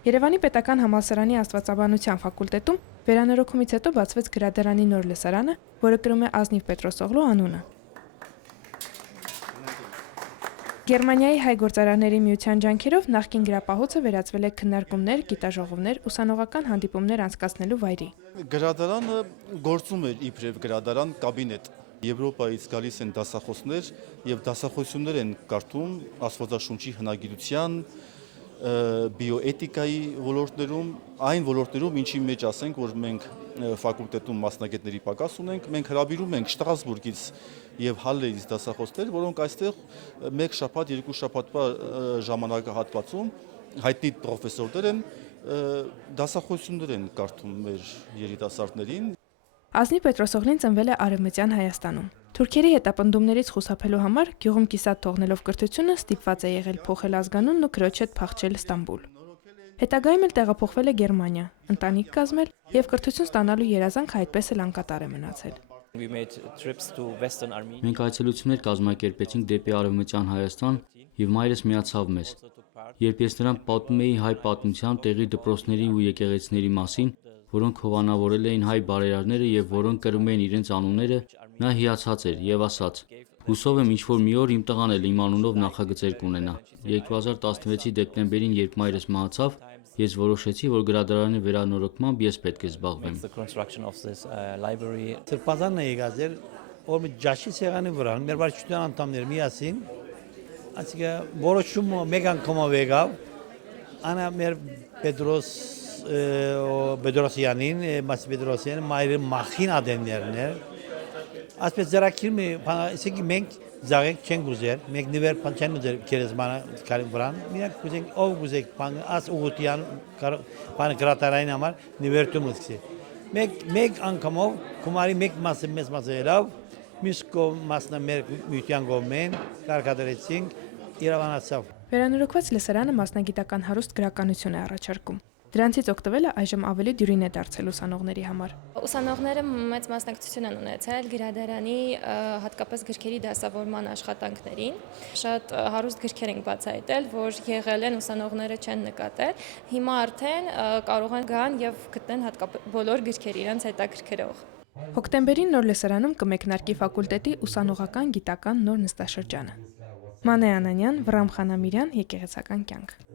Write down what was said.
Երևանի պետական համալսարանի աստվածաբանության ֆակուլտետում վերանորոգումից հետո բացվեց գրադարանի նոր լսարանը, որը կրում է Ազնիվ Պետրոսօղլու անունը։ Գերմանիայի հայ գործարարների միության ջանքերով նախկին գրապահոցը վերածվել է քննարկումներ, գիտաժողովներ, ուսանողական հանդիպումներ անցկացնելու վայրի։ Գրադարանը գործում էր իբրև գրադարան կաբինետ։ Եվրոպայից գալիս են դասախոսներ եւ դասախոսություններ են կարդում աստվածաշունչի հնագիտության, բիոէթիկայի ոլորտներում, այն ոլորտներում, ինչի մեջ ասենք, որ մենք ֆակուլտետում մասնագետների պակաս ունենք, մենք հրավիրում ենք Շտրասբուրգից եւ Հալլեից դասախոսներ, որոնք այստեղ մեկ շաբաթ, երկու շաբաթվա ժամանակահատվածում հայտնի պրոֆեսորներ են, դասախոսություններ են կարդում մեր երիտասարդներին։ Ազնիվ Պետրոսօղլին ծնվել է Արևմտյան Հայաստանում։ Թուրքերի հետապնդումներից խուսափելու համար գյուղում կիսատ թողնելով կրթությունը ստիպված է եղել փոխել ազգանունն ու քրոջ հետ փախչել Ստամբուլ։ Հետագայում էլ տեղափոխվել է Գերմանիա, ընտանիք կազմել եւ կրթություն ստանալու երազանքը այդպես էլ անկատար է մնացել։ Մենք այցելություններ կազմակերպեցինք դեպի Արևմտյան Հայաստան եւ մայրս միացավ մեզ։ Երբ ես նրան պատմում էի հայ պատմության, տեղի դպրոցների ու եկեղեցիների մասին, որոնք հովանավորել էին հայ բարերարները եւ որոնք կրում էին իրենց անունները, նա հիացած էր եւ ասաց. «Հուսով եմ ինչ-որ մի օր իմ տղան էլ իմ անունով նախագծեր կունենա»։ 2016-ի դեկտեմբերին, երբ մայրս մահացավ, ես որոշեցի, որ գրադարանի վերանորոգմամբ ես պետք է զբաղվեմ։ Սրբազանն է եկած էր, որ մի ջաշի սեղանի վրա, մեր վարչության անդամներ միասին, այսինքն որոշում մեկ անգամով եկավ, անա մեր Պետրոսյանին, Մասի Պետրոսյանին, մայրը մախին ադեններն էր, ասպես ձեռակիր ասենք մենք զաղենք չենք ուզեր, մենք նվեր չեն ուզեր քերեզմանը կարին վրան, միակ կուզենք ով կուզեք բան աս ուղտյան բան գրադարային համար նվերտում ուզքի։ Մեկ անգամով գումարի մեկ մասը մեծ մասը երավ, մյուս մասը մեր միության կողմեն կարգադրեցինք իրավանացավ։ Վերանորոգված լսարանը մասնագիտական հարուստ գրականություն է առաջարկում։ Դրանցից օգտվելը այժմ ավելի դյուրին է դարձել ուսանողների համար։ Ուսանողները մեծ մասնակցություն են ունեցել գրադարանի հատկապես գրքերի դասավորման աշխատանքներին։ Շատ հարուստ գրքեր ենք բացահայտել, որ եղել են ուսանողները չեն նկատել։ Հիմա արդեն կարող են գան եւ գտնեն հատկապես բոլոր գրքեր իրենց հետաքրքրող։ Հոկտեմբերին նոր լսարանում կմեկնարկի ֆակուլտետի ուսանողական գիտական նոր նստաշրջանը։ Մանե Անանյան, Վռամ Խանամիրյան, եկեղեցական կյանք։